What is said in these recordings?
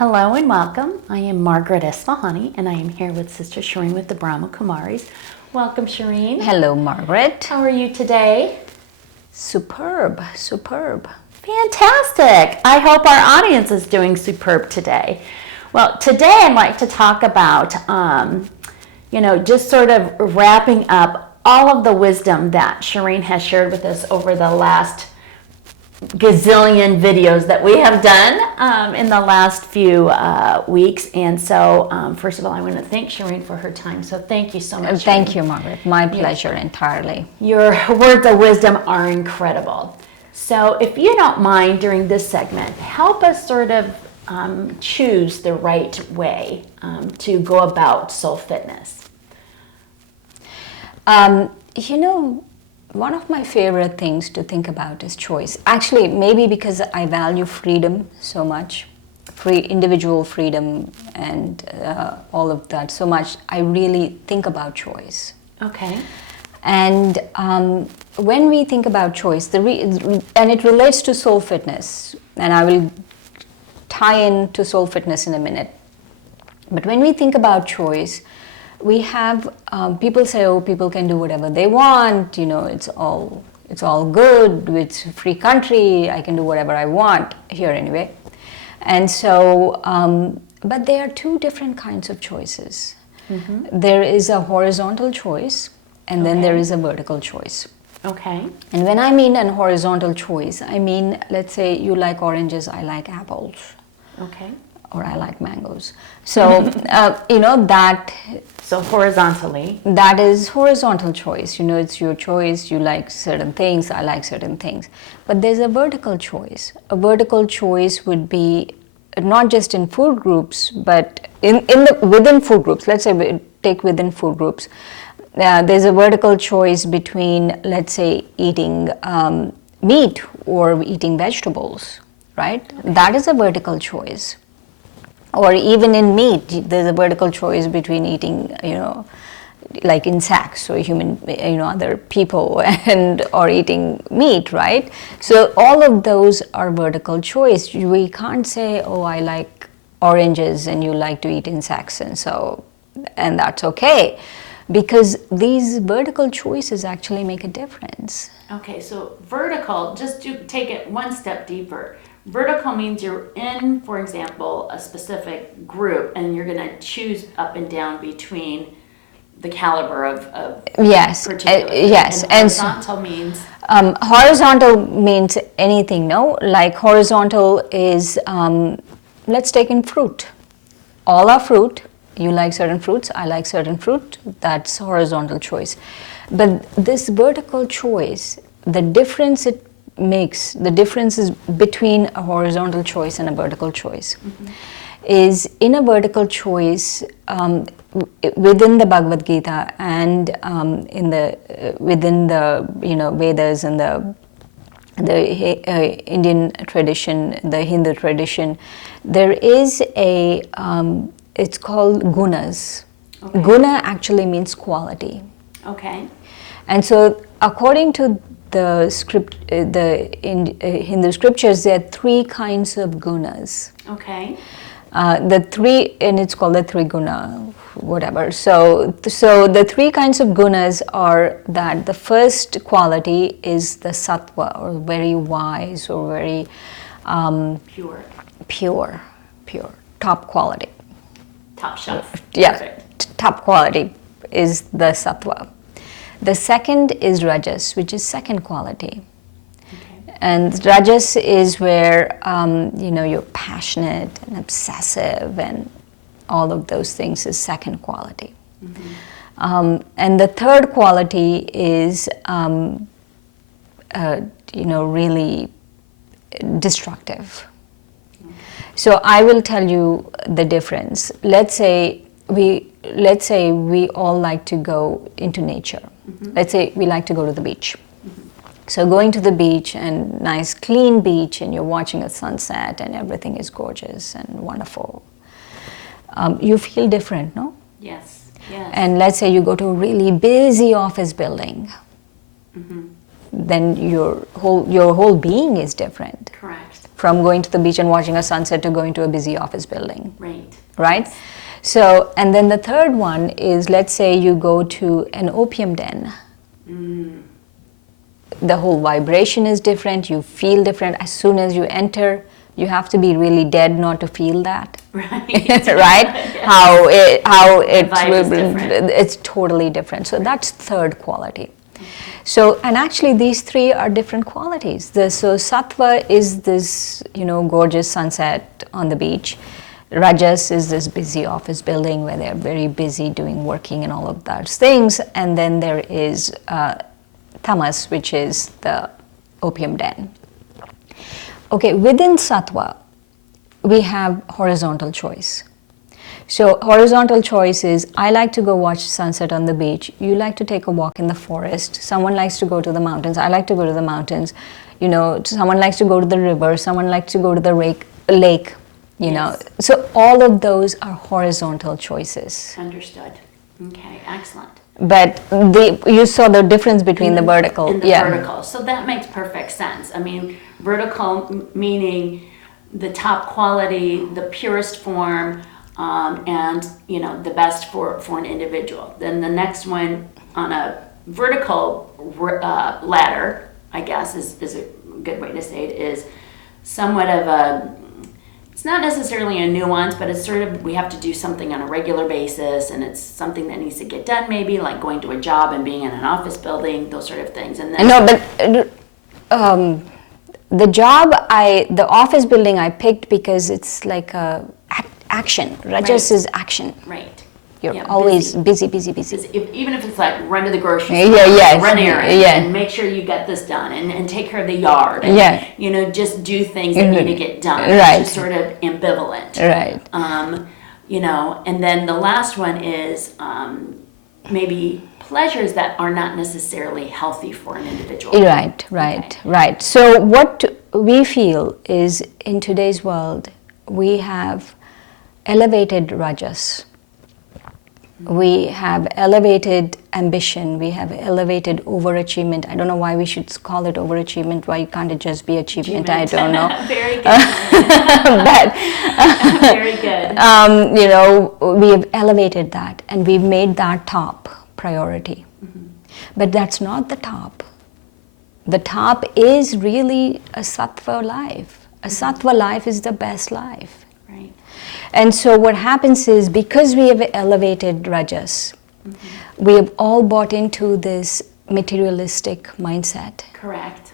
Hello and welcome. I am Margaret Esfahani and I am here with Sister Shireen with the Brahma Kumaris. Welcome, Shireen. Hello, Margaret. How are you today? Superb, superb. Fantastic. I hope our audience is doing superb today. Well, today I'd like to talk about, just sort of wrapping up all of the wisdom that Shireen has shared with us over the last gazillion videos that we have done in the last few weeks. And so, first of all, I want to thank Shireen for her time. So thank you so much. Thank Shireen. you, Margaret. My pleasure entirely. Your words of wisdom are incredible. So if you don't mind, during this segment, help us sort of choose the right way to go about soul fitness. One of my favorite things to think about is choice. Actually, maybe because I value freedom so much, individual freedom and all of that so much, I really think about choice. Okay. And when we think about choice, and it relates to soul fitness, and I will tie in to soul fitness in a minute. But when we think about choice, we have people say, oh, people can do whatever they want, it's all good, it's a free country, I can do whatever I want here anyway. And so but there are two different kinds of choices. Mm-hmm. There is a horizontal choice and then there is a vertical choice. Okay. And when I mean an horizontal choice, I mean, let's say you like oranges, I like apples. Okay. Or I like mangoes. So, that... So horizontally. That is horizontal choice. It's your choice. You like certain things, I like certain things. But there's a vertical choice. A vertical choice would be not just in food groups, but within food groups. Let's say we take within food groups. There's a vertical choice between, let's say, eating meat or eating vegetables, right? Okay. That is a vertical choice. Or even in meat, there's a vertical choice between eating, like insects or other people or eating meat, right? So all of those are vertical choice. We can't say, oh, I like oranges and you like to eat insects and that's okay. Because these vertical choices actually make a difference. Okay, so vertical, just to take it one step deeper. Vertical means you're in, for example, a specific group and you're going to choose up and down between the caliber of yes, yes. And horizontal means? Horizontal means anything, no? Like horizontal is, let's take in fruit. All are fruit. You like certain fruits, I like certain fruit. That's horizontal choice. But this vertical choice, the difference is between a horizontal choice and a vertical choice. Mm-hmm. Is in a vertical choice within the Bhagavad Gita and within the Vedas and the Indian tradition, the Hindu tradition, there is it's called gunas. Okay. Guna actually means quality. Okay. And so according to the Hindu scriptures, there are three kinds of gunas. Okay. And it's called the three guna, whatever. So the three kinds of gunas are that the first quality is the sattva, or very wise, or very pure, top quality. Top shelf. Yeah, top quality is the sattva. The second is rajas, which is second quality. Okay. And rajas is where, you're passionate and obsessive and all of those things is second quality. Mm-hmm. And the third quality is, really destructive. Okay. So I will tell you the difference. Let's say we all like to go into nature. Mm-hmm. Let's say we like to go to the beach. Mm-hmm. So going to the beach and nice clean beach and you're watching a sunset and everything is gorgeous and wonderful. You feel different, no? Yes, yes. And let's say you go to a really busy office building. Mm-hmm. Then your whole being is different. Correct. from going to the beach and watching a sunset to going to a busy office building. Right. Right? So, and then the third one is, let's say you go to an opium den. The whole vibration is different, you feel different. As soon as you enter, you have to be really dead not to feel that. Right. Right? Yes. How it vibe is different. it's totally different. So that's third quality. So, and actually these three are different qualities. So sattva is this, gorgeous sunset on the beach. Rajas is this busy office building where they're very busy working and all of those things. And then there is tamas, which is the opium den. Okay, within sattva, we have horizontal choice. So horizontal choice is, I like to go watch sunset on the beach. You like to take a walk in the forest. Someone likes to go to the mountains. I like to go to the mountains. Someone likes to go to the river. Someone likes to go to the lake. Yes. So all of those are horizontal choices. Understood. Okay, excellent. But you saw the difference between the vertical. In the vertical. So that makes perfect sense. I mean, vertical meaning the top quality, the purest form, and the best for an individual. Then the next one on a vertical ladder, I guess is a good way to say it, is somewhat of a, it's not necessarily a nuance, but it's sort of, we have to do something on a regular basis, and it's something that needs to get done, maybe like going to a job and being in an office building, those sort of things. And then the office building I picked because it's like action. Rajas is action. Right. You're always busy. Even if it's like run to the grocery store, run errands, and make sure you get this done, and take care of the yard, and just do things that need to get done. Right. It's just sort of ambivalent. Right. And then the last one is maybe pleasures that are not necessarily healthy for an individual. Right. So what we feel is, in today's world, we have elevated rajas. We have elevated ambition. We have elevated overachievement. I don't know why we should call it overachievement. Why can't it just be achievement? I don't know. Very good. But very good. we have elevated that, and we've made that top priority. Mm-hmm. But that's not the top. The top is really a sattva life. A sattva life is the best life. Right. And so what happens is, because we have elevated rajas, we have all bought into this materialistic mindset. Correct.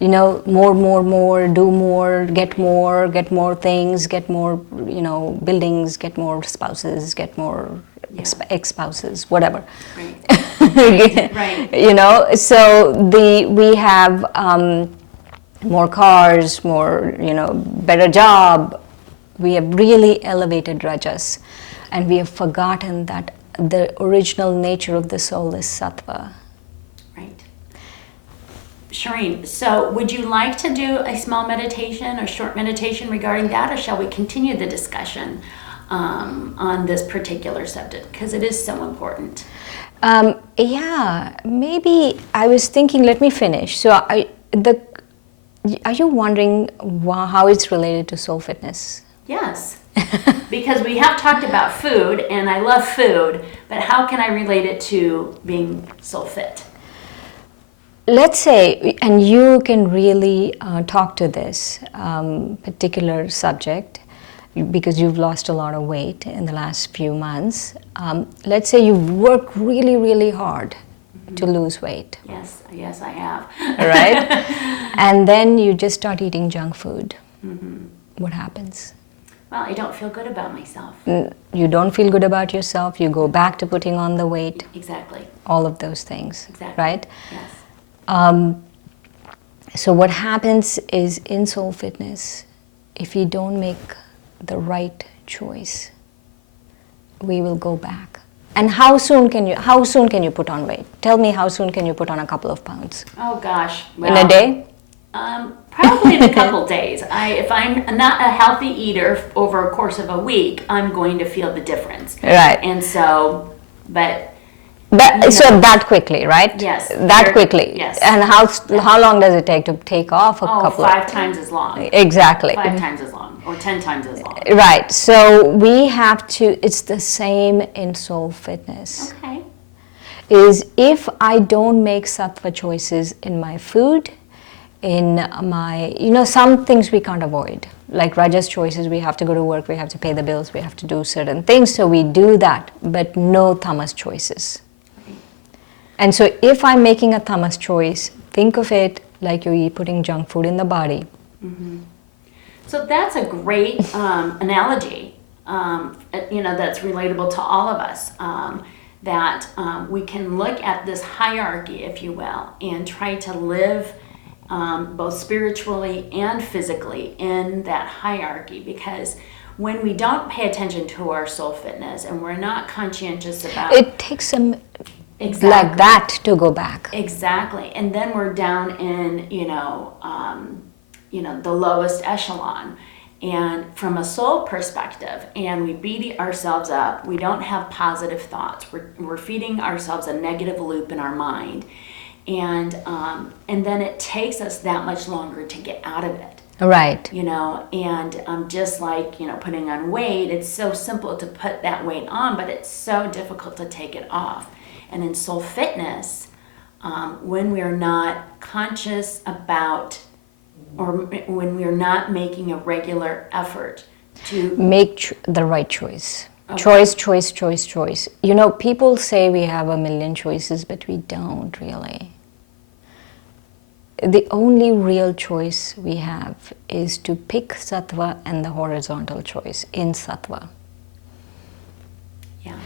More, do more, get more things, get more, buildings, get more spouses, get more ex-spouses, whatever. Right. Right. So we have more cars, more, better job. We have really elevated rajas, and we have forgotten that the original nature of the soul is sattva. Right. Shireen, so would you like to do a small meditation or short meditation regarding that, or shall we continue the discussion on this particular subject, because it is so important? Maybe I was thinking, let me finish. So are you wondering how it's related to soul fitness? Yes, because we have talked about food, and I love food, but how can I relate it to being soul fit? Let's say, and you can really talk to this particular subject, because you've lost a lot of weight in the last few months. Let's say you work really, really hard to lose weight. Yes, I have. Right? And then you just start eating junk food. What happens? Well, I don't feel good about myself. You don't feel good about yourself. You go back to putting on the weight. Exactly. All of those things. Exactly. Right? Yes. So what happens is, in soul fitness, if you don't make the right choice, we will go back. And how soon can you put on weight? Tell me, how soon can you put on a couple of pounds? Oh gosh. In a day? Probably in a couple days. If I'm not a healthy eater over a course of a week, I'm going to feel the difference. Right. And so, but But so that quickly, right? Yes. That quickly. Yes. And how long does it take to take off a couple? 5 times as long. Exactly. 5 times as long, or 10 times as long. Right. So we have to. It's the same in soul fitness. Okay. Is if I don't make sattva choices in my food, in my, some things we can't avoid. Like rajas choices, we have to go to work, we have to pay the bills, we have to do certain things, so we do that, but no tamas choices. And so if I'm making a tamas choice, think of it like you're putting junk food in the body. Mm-hmm. So that's a great analogy, that's relatable to all of us, that we can look at this hierarchy, if you will, and try to live both spiritually and physically in that hierarchy, because when we don't pay attention to our soul fitness and we're not conscientious about it, takes some like that to go back. Exactly. And then we're down in the lowest echelon, and from a soul perspective, and we beat ourselves up, we don't have positive thoughts, we're feeding ourselves a negative loop in our mind, and then it takes us that much longer to get out of it. Right. And just like, putting on weight, it's so simple to put that weight on, but it's so difficult to take it off. And in soul fitness, when we are not conscious about, or when we are not making a regular effort to make the right choice. Okay. Choice. People say we have a million choices, but we don't really. The only real choice we have is to pick sattva and the horizontal choice in sattva. Yeah.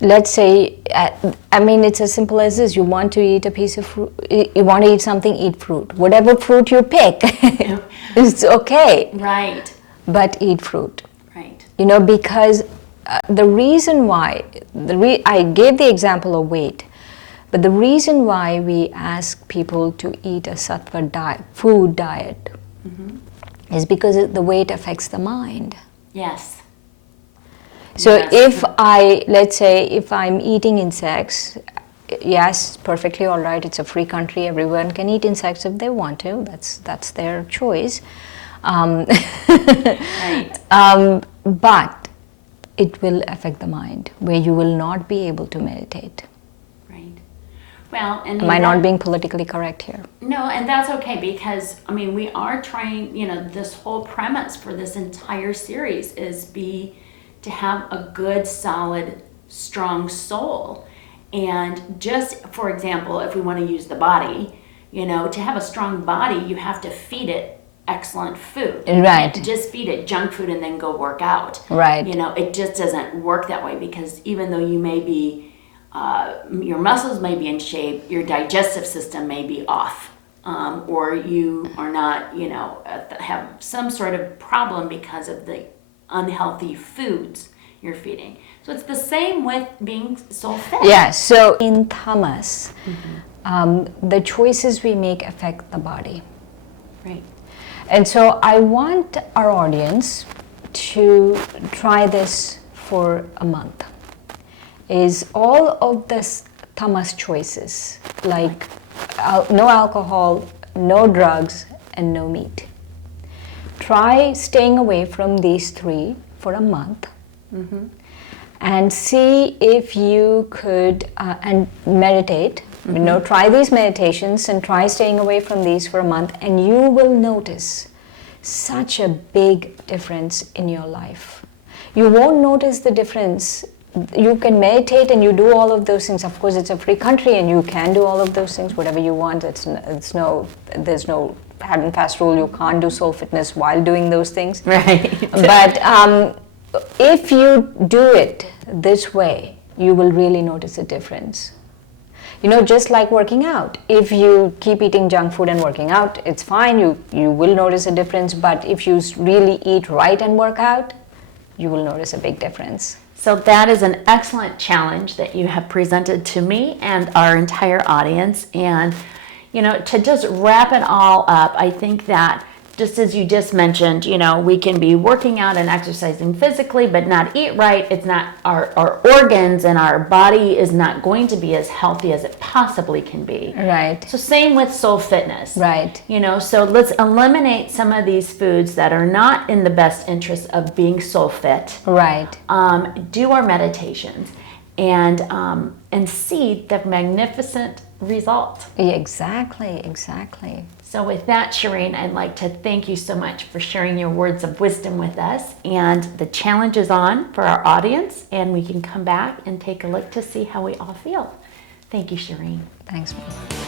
Let's say, it's as simple as this. You want to eat a piece of fruit, you want to eat something, eat fruit. Whatever fruit you pick, it's okay. Right. But eat fruit. Right. Because the reason why, I gave the example of weight, but the reason why we ask people to eat a sattva food diet is because the weight affects the mind. Yes. So Yes. let's say if I'm eating insects, yes, perfectly all right, it's a free country, everyone can eat insects if they want to, that's their choice. Right. But it will affect the mind, where you will not be able to meditate. Right. Well, and Am I not being politically correct here? No, and that's okay, because we are trying, this whole premise for this entire series is to have a good, solid, strong soul. And just, for example, if we want to use the body, to have a strong body, you have to feed it excellent food. You Right. can't just feed it junk food and then go work out. Right. It just doesn't work that way, because even though you may be, your muscles may be in shape, your digestive system may be off. Or you are not, have some sort of problem because of the unhealthy foods you're feeding. So it's the same with being soul fit. Yeah, so in tamas, the choices we make affect the body. Right. And so I want our audience to try this for a month. Is all of this tamas choices, like no alcohol, no drugs, and no meat. Try staying away from these three for a month, and see if you could, and meditate. Try these meditations and try staying away from these for a month, and you will notice such a big difference in your life. You won't notice the difference. You can meditate and you do all of those things. Of course, it's a free country and you can do all of those things, whatever you want. There's no hard and fast rule. You can't do soul fitness while doing those things. Right. But if you do it this way, you will really notice a difference. Just like working out. If you keep eating junk food and working out, it's fine. You will notice a difference. But if you really eat right and work out, you will notice a big difference. So that is an excellent challenge that you have presented to me and our entire audience. And, to just wrap it all up, I think that just as you just mentioned, we can be working out and exercising physically, but not eat right. It's not our organs and our body is not going to be as healthy as it possibly can be. Right. So same with soul fitness. Right. So let's eliminate some of these foods that are not in the best interest of being soul fit. Right. Do our meditations and see the magnificent result. Exactly. So with that, Shireen, I'd like to thank you so much for sharing your words of wisdom with us. And the challenge is on for our audience, and we can come back and take a look to see how we all feel. Thank you, Shireen. Thanks, Mom.